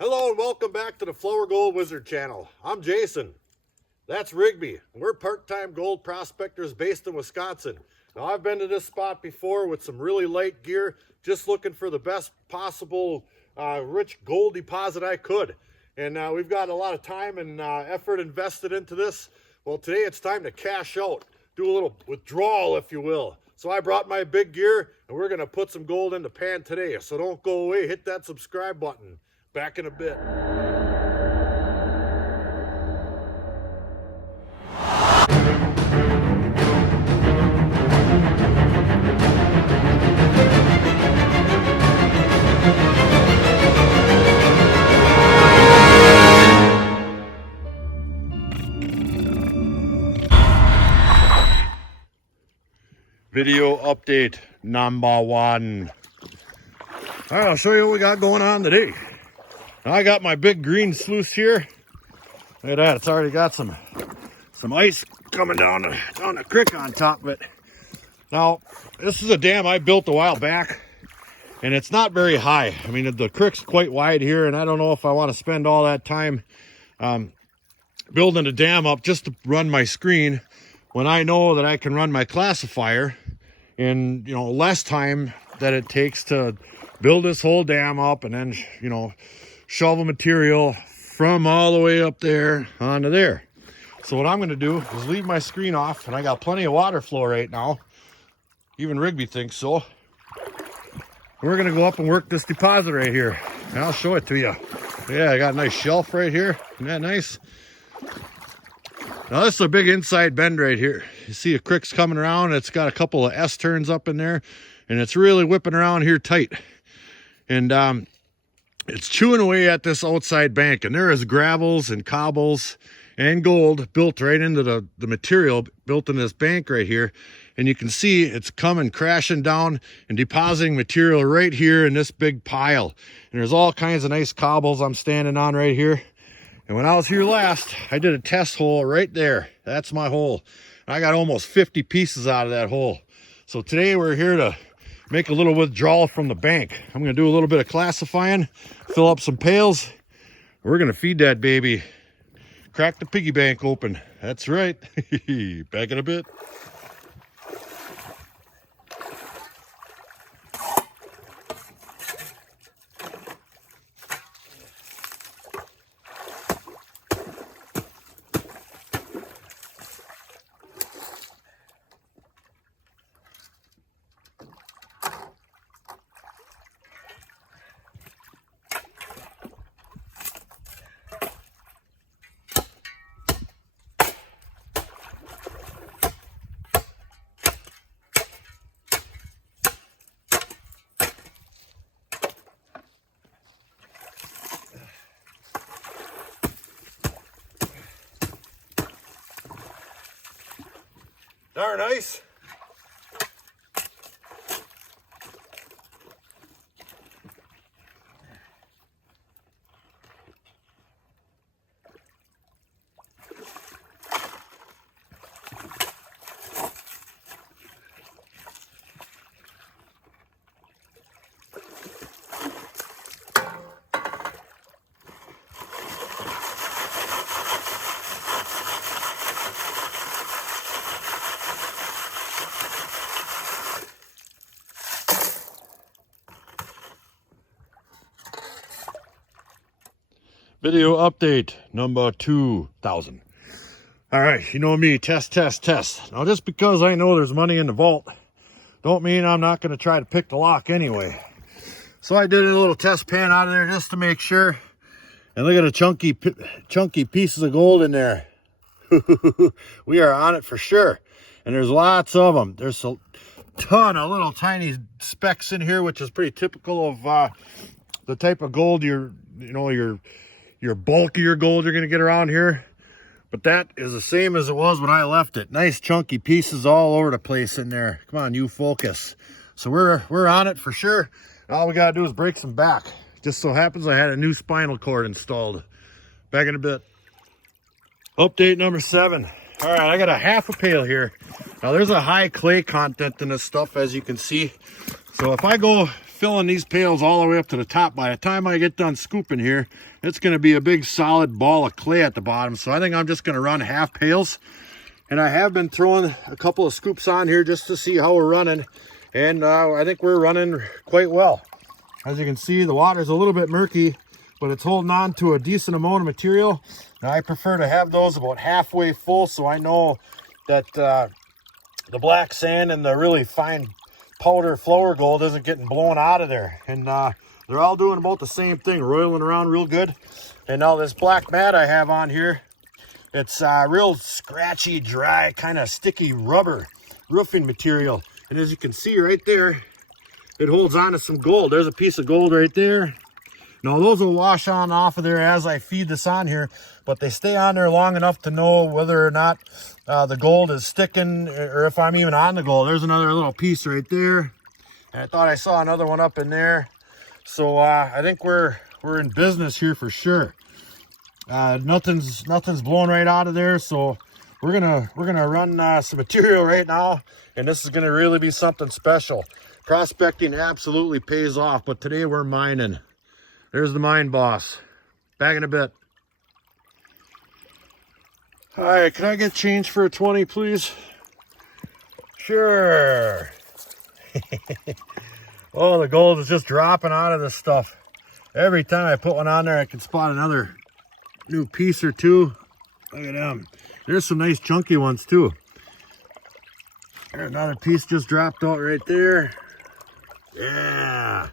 Hello and welcome back to the Flower Gold Wizard channel. I'm Jason. That's Rigby. We're part-time gold prospectors based in Wisconsin. Now I've been to this spot before with some really light gear, just looking for the best possible rich gold deposit I could. And we've got a lot of time and effort invested into this. Well, today it's time to cash out, do a little withdrawal, if you will. So I brought my big gear and we're gonna put some gold in the pan today. So don't go away, hit that subscribe button. Back in a bit. Video update number 1. All right, I'll show you what we got going on today. I got my big green sluice here. Look at that, it's already got some ice coming down the creek on top of it. Now, this is a dam I built a while back, and it's not very high. I mean, the creek's quite wide here, and I don't know if I want to spend all that time building a dam up just to run my screen when I know that I can run my classifier in, less time that it takes to build this whole dam up and then, shovel material from all the way up there onto there. So what I'm going to do is leave my screen off, and I got plenty of water flow right now. Even Rigby thinks so. We're going to go up and work this deposit right here, and I'll show it to you. Yeah, I got a nice shelf right here. Isn't that nice? Now this is a big inside bend right here. You see a creek's coming around. It's got a couple of S-turns up in there, and it's really whipping around here tight. And it's chewing away at this outside bank, and there is gravels and cobbles and gold built right into the material built in this bank right here. And you can see it's coming crashing down and depositing material right here in this big pile. And there's all kinds of nice cobbles I'm standing on right here. And when I was here last, I did a test hole right there. That's my hole. I got almost 50 pieces out of that hole. So today we're here to make a little withdrawal from the bank. I'm going to do a little bit of classifying, fill up some pails. We're going to feed that baby. Crack the piggy bank open. That's right. Back in a bit. Darn nice. Video update number 2000. All right, you know me, test. Now, just because I know there's money in the vault, don't mean I'm not going to try to pick the lock anyway. So I did a little test pan out of there just to make sure. And look at the chunky pieces of gold in there. We are on it for sure. And there's lots of them. There's a ton of little tiny specks in here, which is pretty typical of the type of gold your bulkier gold you're going to get around here. But that is the same as it was when I left it. Nice chunky pieces all over the place in there. Come on, you focus. So we're on it for sure. All we got to do is break some back. Just so happens I had a new spinal cord installed. Back in a bit. Update number 7. All right, I got a half a pail here. Now there's a high clay content in this stuff, as you can see. So if I go filling these pails all the way up to the top, by the time I get done scooping here, it's going to be a big solid ball of clay at the bottom. So I think I'm just going to run half pails. And I have been throwing a couple of scoops on here just to see how we're running. And I think we're running quite well. As you can see, the water's a little bit murky, but it's holding on to a decent amount of material. Now, I prefer to have those about halfway full, so I know that the black sand and the really fine powder flour gold isn't getting blown out of there. And they're all doing about the same thing, roiling around real good. And now this black mat I have on here, it's real scratchy, dry, kind of sticky rubber roofing material. And as you can see right there, it holds on to some gold. There's a piece of gold right there. Now those will wash on off of there as I feed this on here, but they stay on there long enough to know whether or not the gold is sticking or if I'm even on the gold. There's another little piece right there. And I thought I saw another one up in there. So I think we're in business here for sure. Nothing's blown right out of there, so we're gonna run some material right now, and this is gonna really be something special. Prospecting absolutely pays off, but today we're mining. There's the mine boss. Back in a bit. All right, can I get change for a 20, please? Sure. Oh, the gold is just dropping out of this stuff. Every time I put one on there, I can spot another new piece or two. Look at them. There's some nice chunky ones too. There's another piece just dropped out right there. Yeah,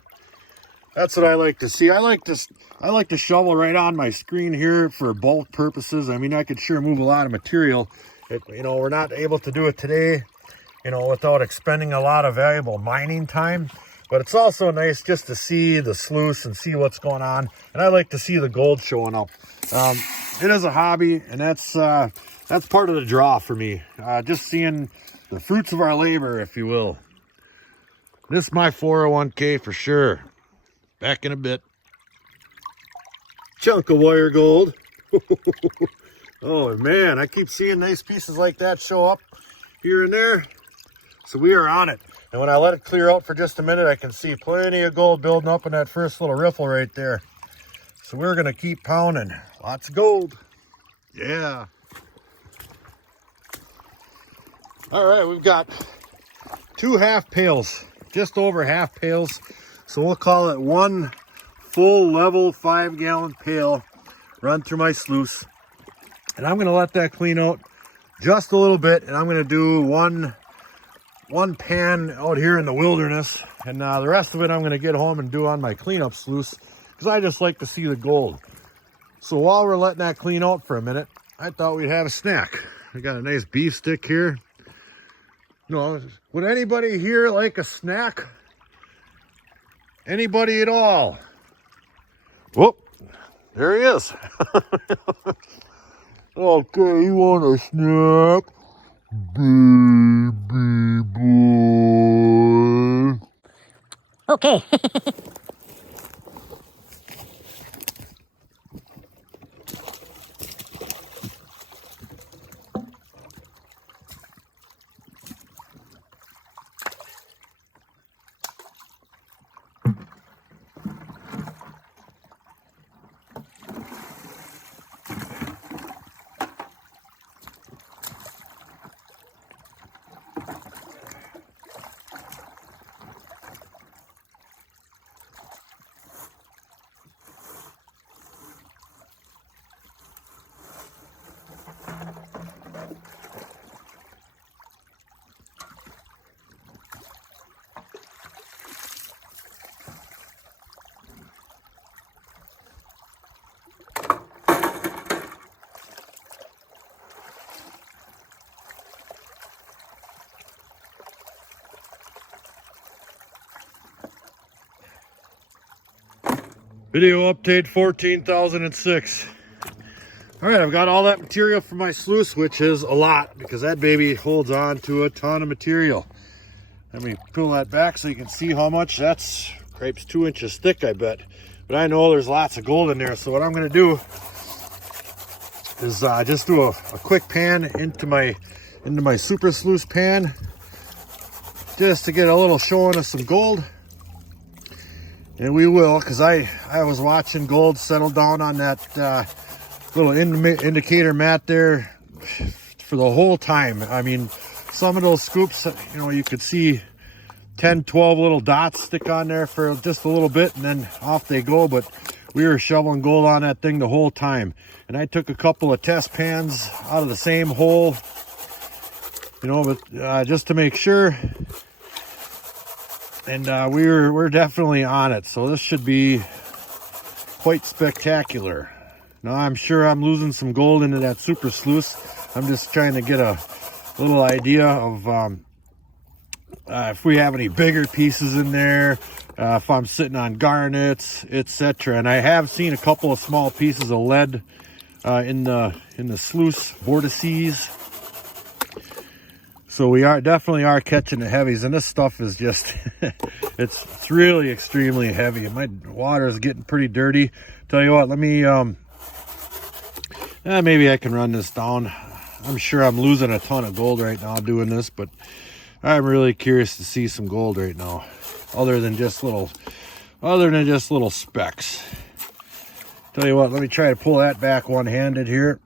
that's what I like to see. I like to shovel right on my screen here for bulk purposes. I mean, I could sure move a lot of material. We're not able to do it today, without expending a lot of valuable mining time. But it's also nice just to see the sluice and see what's going on. And I like to see the gold showing up. It is a hobby, and that's part of the draw for me. Just seeing the fruits of our labor, if you will. This is my 401k for sure. Back in a bit. Chunk of wire gold. Oh man, I keep seeing nice pieces like that show up here and there. So we are on it. And when I let it clear out for just a minute, I can see plenty of gold building up in that first little riffle right there. So we're gonna keep pounding. Lots of gold. Yeah. All right, we've got 2 half pails, just over half pails. So we'll call it 1 full level 5-gallon pail run through my sluice. And I'm gonna let that clean out just a little bit. And I'm gonna do one pan out here in the wilderness. And the rest of it I'm gonna get home and do on my cleanup sluice, because I just like to see the gold. So while we're letting that clean out for a minute, I thought we'd have a snack. We got a nice beef stick here. Would anybody here like a snack? Anybody at all? Whoop, there he is. Okay, you want a snack? Baby boy. Okay. Video update 14,006. All right, I've got all that material for my sluice, which is a lot because that baby holds on to a ton of material. Let me pull that back so you can see how much. That's crepes 2 inches thick, I bet. But I know there's lots of gold in there. So what I'm going to do is just do a quick pan into my super sluice pan. just to get a little showing of some gold. And we will, because I was watching gold settle down on that little indicator mat there for the whole time. I mean, some of those scoops, you know, you could see 10, 12 little dots stick on there for just a little bit, and then off they go. But we were shoveling gold on that thing the whole time. And I took a couple of test pans out of the same hole, you know, but just to make sure. And we're definitely on it. So this should be quite spectacular. Now I'm sure I'm losing some gold into that super sluice. I'm just trying to get a little idea of if we have any bigger pieces in there, if I'm sitting on garnets, etc. And I have seen a couple of small pieces of lead in the sluice vortices. So we definitely are catching the heavies, and this stuff is just it's really extremely heavy. My water is getting pretty dirty. Tell you what, let me maybe I can run this down. I'm sure I'm losing a ton of gold right now doing this, but I'm really curious to see some gold right now, other than just little specks. Tell you what, let me try to pull that back one-handed here.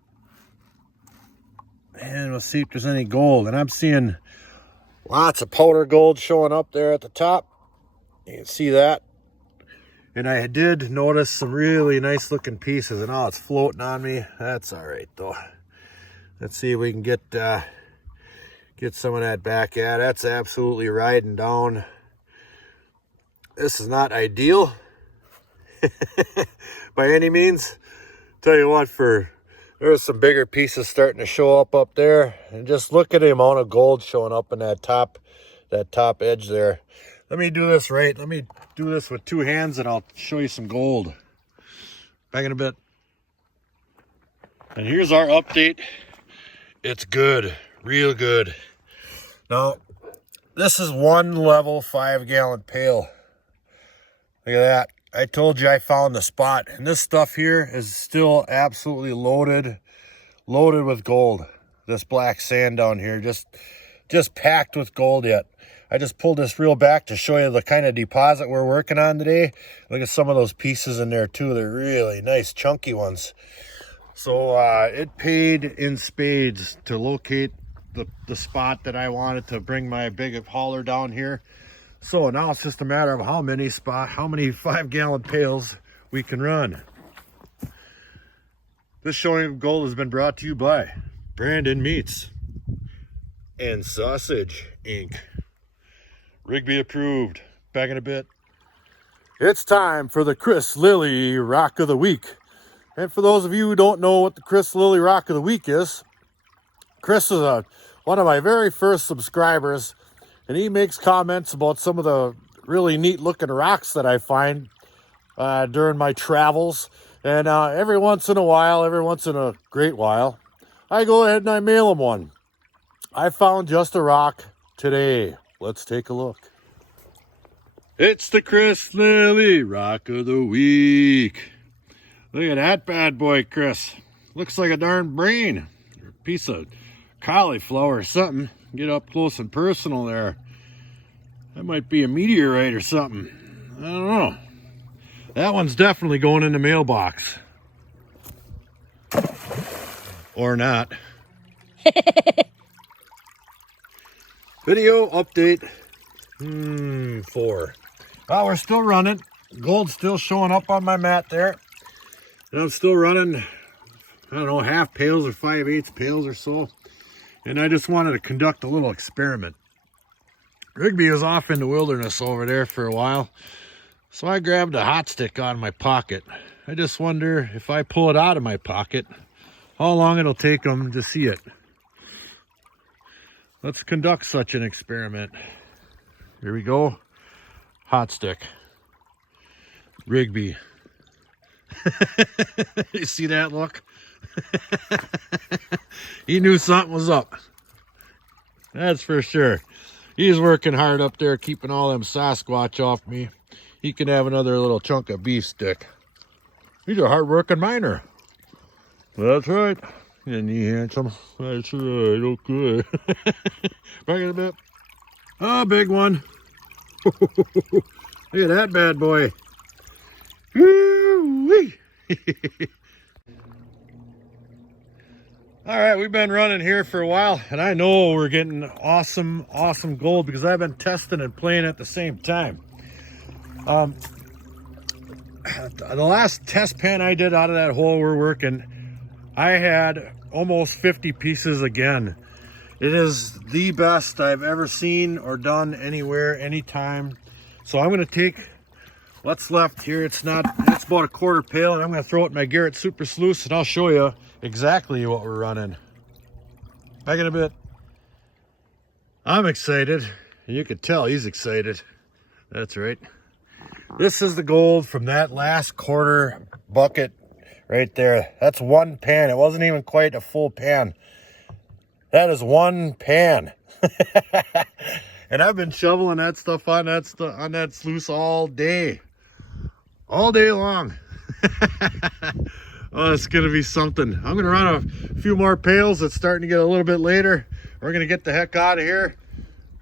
And we'll see if there's any gold. And I'm seeing lots of powder gold showing up there at the top. You can see that. And I did notice some really nice looking pieces. And now it's floating on me. That's all right though. Let's see if we can get some of that back. Yeah, that's absolutely riding down. This is not ideal by any means. Tell you what, there's some bigger pieces starting to show up there, and just look at the amount of gold showing up in that top edge there. Let me do this right. Let me do this with two hands, and I'll show you some gold. Back in a bit. And here's our update. It's good, real good. Now, this is one level 5-gallon pail. Look at that. I told you I found the spot, and this stuff here is still absolutely loaded with gold. This black sand down here, just packed with gold yet. I just pulled this reel back to show you the kind of deposit we're working on today. Look at some of those pieces in there too. They're really nice, chunky ones. So it paid in spades to locate the spot that I wanted to bring my big hauler down here. So now it's just a matter of how many 5-gallon pails we can run. This showing of gold has been brought to you by Brandon Meats and Sausage Inc. Rigby approved. Back in a bit. It's time for the Chris Lilly Rock of the Week. And for those of you who don't know what the Chris Lilly Rock of the Week is, Chris is one of my very first subscribers. And he makes comments about some of the really neat looking rocks that I find during my travels. And every once in a great while, I go ahead and I mail him one. I found just a rock today. Let's take a look. It's the Chris Lilly Rock of the Week. Look at that bad boy, Chris. Looks like a darn brain. Or a piece of cauliflower or something. Get up close and personal there. That might be a meteorite or something. I don't know. That one's definitely going in the mailbox. Or not. Video update 4. Well, we're still running. Gold's still showing up on my mat there. And I'm still running, I don't know, half pails or 5/8 pails or so. And I just wanted to conduct a little experiment. Rigby was off in the wilderness over there for a while. So I grabbed a hot stick out of my pocket. I just wonder if I pull it out of my pocket, how long it'll take them to see it. Let's conduct such an experiment. Here we go. Hot stick. Rigby. You see that look? He knew something was up. That's for sure. He's working hard up there, keeping all them Sasquatch off me. He can have another little chunk of beef stick. He's a hard-working miner. That's right. Isn't he handsome? That's right. Okay. Back in a bit. Oh, big one. Look at that bad boy. Woo-wee. All right, we've been running here for a while, and I know we're getting awesome gold because I've been testing and playing at the same time. The last test pan I did out of that hole we're working, I had almost 50 pieces again. It is the best I've ever seen or done anywhere, anytime. So I'm gonna take what's left here. It's about a quarter pail, and I'm gonna throw it in my Garrett Super Sluice, and I'll show you exactly what we're running. Back in a bit. I'm excited. You could tell he's excited. That's right. This is the gold from that last quarter bucket right there. That's one pan. It wasn't even quite a full pan. That is one pan. And I've been shoveling that stuff on that sluice all day long. Oh, it's gonna be something. I'm gonna run a few more pails. It's starting to get a little bit later. We're gonna get the heck out of here.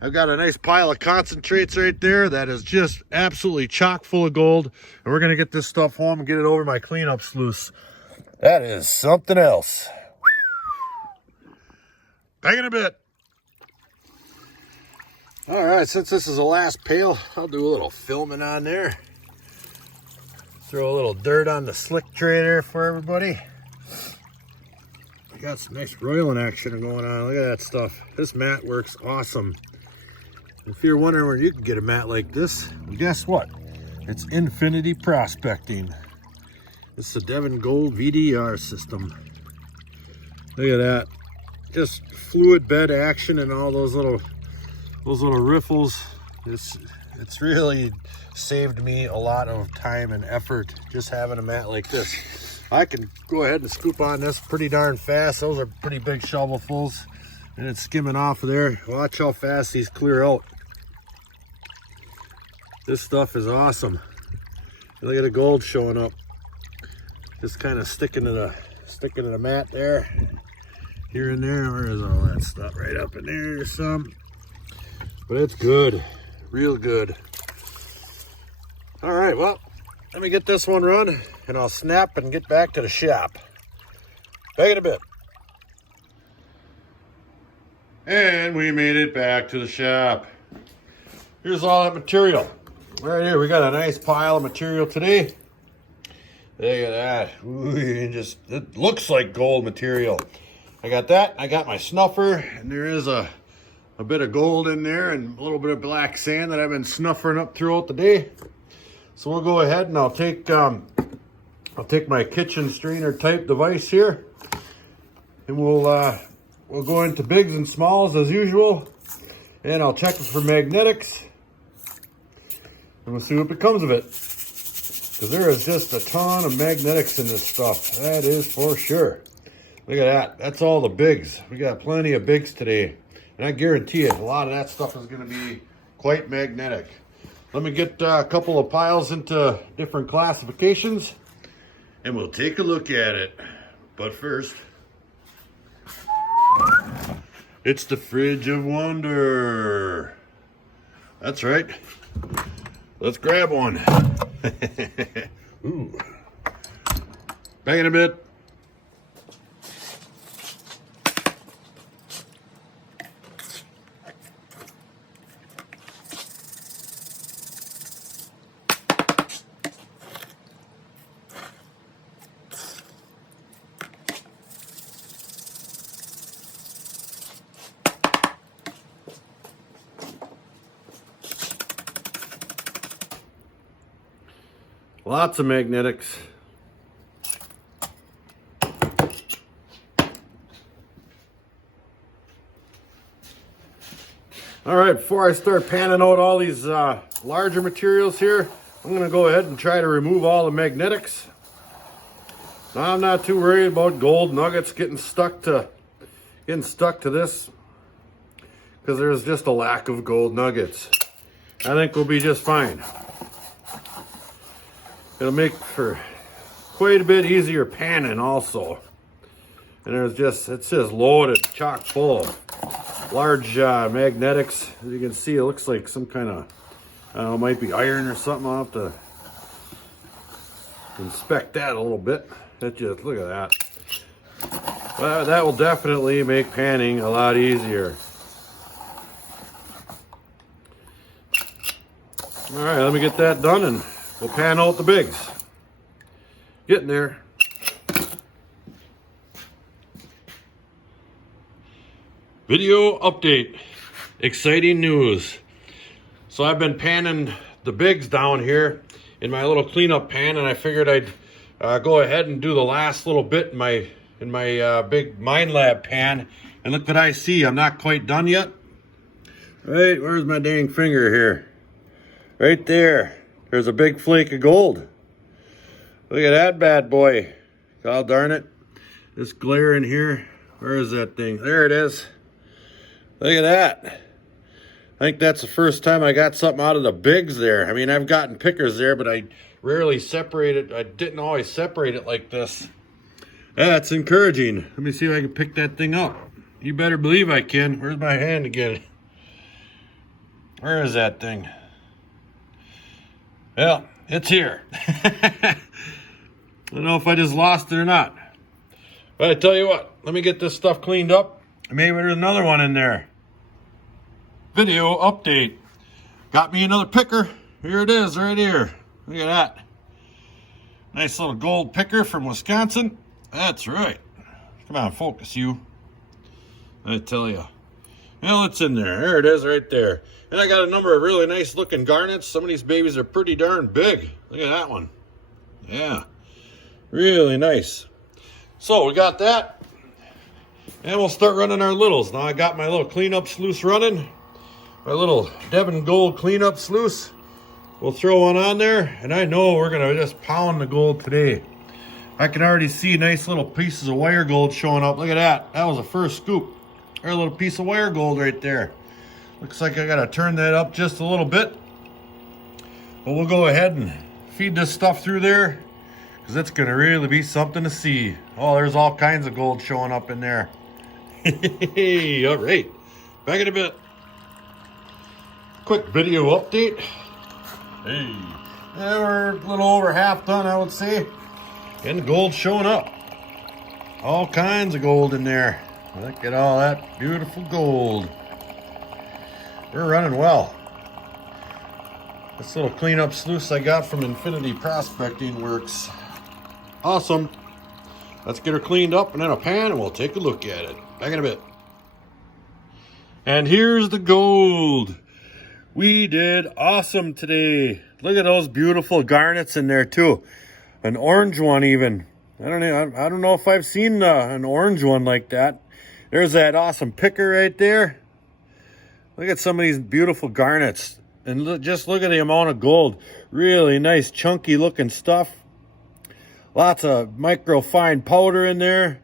I've got a nice pile of concentrates right there that is just absolutely chock full of gold. And we're gonna get this stuff home and get it over my cleanup sluice. That is something else. Back in a bit. All right, since this is the last pail, I'll do a little filming on there. Throw a little dirt on the slick tray there for everybody. We got some nice roiling action going on. Look at that stuff. This mat works awesome. If you're wondering where you can get a mat like this, well, guess what? It's Infinity Prospecting. It's the Devon Gold VDR system. Look at that. Just fluid bed action and all those little riffles. It's really saved me a lot of time and effort just having a mat like this. I can go ahead and scoop on this pretty darn fast. Those are pretty big shovelfuls, and it's skimming off of there. Watch how fast these clear out. This stuff is awesome. Look at the gold showing up. Just kind of sticking to the mat there. Here and there. Where is all that stuff? Right up in there or some. But it's good. Real good. All right, well, let me get this one run, and I'll snap and get back to the shop. Back in a bit. And we made it back to the shop. Here's all that material. Right here, we got a nice pile of material today. Look at that. Ooh, it looks like gold material. I got that. I got my snuffer, and there is a bit of gold in there and a little bit of black sand that I've been snuffering up throughout the day. So we'll go ahead and I'll take my kitchen strainer type device here, and we'll go into bigs and smalls as usual, and I'll check it for magnetics, and we'll see what becomes of it. Because there is just a ton of magnetics in this stuff. That is for sure. Look at that. That's all the bigs. We got plenty of bigs today. And I guarantee you, a lot of that stuff is going to be quite magnetic. Let me get a couple of piles into different classifications, and we'll take a look at it. But first, it's the Fridge of Wonder. That's right. Let's grab one. Ooh. Back in a bit. Lots of magnetics. All right, before I start panning out all these larger materials here, I'm going to go ahead and try to remove all the magnetics. Now, I'm not too worried about gold nuggets getting stuck to this, because there's just a lack of gold nuggets. I think we'll be just fine. It'll make for quite a bit easier panning also. And it's just loaded, chock full. large magnetics. As you can see, it looks like some kind of, I don't know, it might be iron or something. I'll have to inspect that a little bit. Look at that. That will definitely make panning a lot easier. All right, let me get that done and we'll pan out the bigs. Getting there. Video update. Exciting news. So I've been panning the bigs down here in my little cleanup pan, and I figured I'd go ahead and do the last little bit in my big Mind Lab pan. And look what I see. I'm not quite done yet. Right, where's my dang finger here? Right there. There's a big flake of gold. Look at that bad boy. God darn it. This glare in here. Where is that thing? There it is. Look at that. I think that's the first time I got something out of the bigs there. I mean, I've gotten pickers there, but I rarely separate it. I didn't always separate it like this. That's encouraging. Let me see if I can pick that thing up. You better believe I can. Where's my hand again? Where is that thing? Well, it's here. I don't know if I just lost it or not. But I tell you what, let me get this stuff cleaned up. Maybe there's another one in there. Video update. Got me another picker. Here it is, right here. Look at that. Nice little gold picker from Wisconsin. That's right. Come on, focus you. I tell you. Well, it's in there. There it is right there. And I got a number of really nice looking garnets. Some of these babies are pretty darn big. Look at that one. Yeah. Really nice. So we got that. And we'll start running our littles. Now I got my little cleanup sluice running. My little Devon Gold cleanup sluice. We'll throw one on there. And I know we're going to just pound the gold today. I can already see nice little pieces of wire gold showing up. Look at that. That was the first scoop. There's a little piece of wire gold right there. Looks like I got to turn that up just a little bit. But we'll go ahead and feed this stuff through there, because it's going to really be something to see. Oh, there's all kinds of gold showing up in there. Hey, all right. Back in a bit. Quick video update. Hey. Yeah, we're a little over half done, I would say. And the gold showing up. All kinds of gold in there. Look at all that beautiful gold. We're running well. This little cleanup sluice I got from Infinity Prospecting works. Awesome. Let's get her cleaned up and in a pan and we'll take a look at it. Back in a bit. And here's the gold. We did awesome today. Look at those beautiful garnets in there too. An orange one even. I don't know if I've seen an orange one like that. There's that awesome picker right there. Look at some of these beautiful garnets. And just look at the amount of gold. Really nice chunky looking stuff. Lots of micro fine powder in there.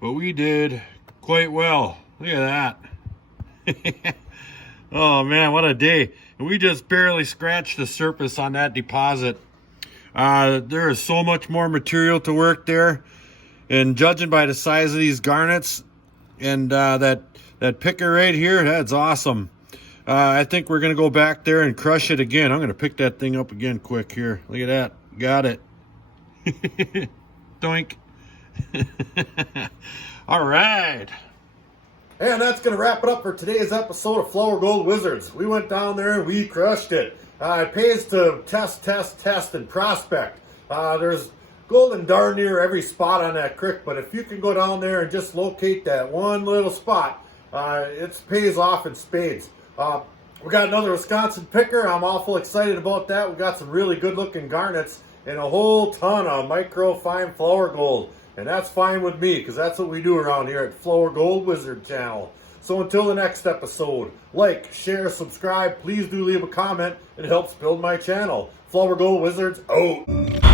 But we did quite well. Look at that. Oh man, what a day. And we just barely scratched the surface on that deposit. There is so much more material to work there. And judging by the size of these garnets and that picker right here, that's awesome. I think we're going to go back there and crush it again. I'm going to pick that thing up again quick here. Look at that. Got it. Doink. All right. And that's going to wrap it up for today's episode of Flower Gold Wizards. We went down there and we crushed it. It pays to test, and prospect. There's gold in darn near every spot on that creek, but if you can go down there and just locate that one little spot, it pays off in spades. We got another Wisconsin picker. I'm awful excited about that. We got some really good looking garnets and a whole ton of micro fine flower gold. And that's fine with me, because that's what we do around here at Flower Gold Wizard channel. So until the next episode, like, share, subscribe. Please do leave a comment. It helps build my channel. Flower Gold Wizards out.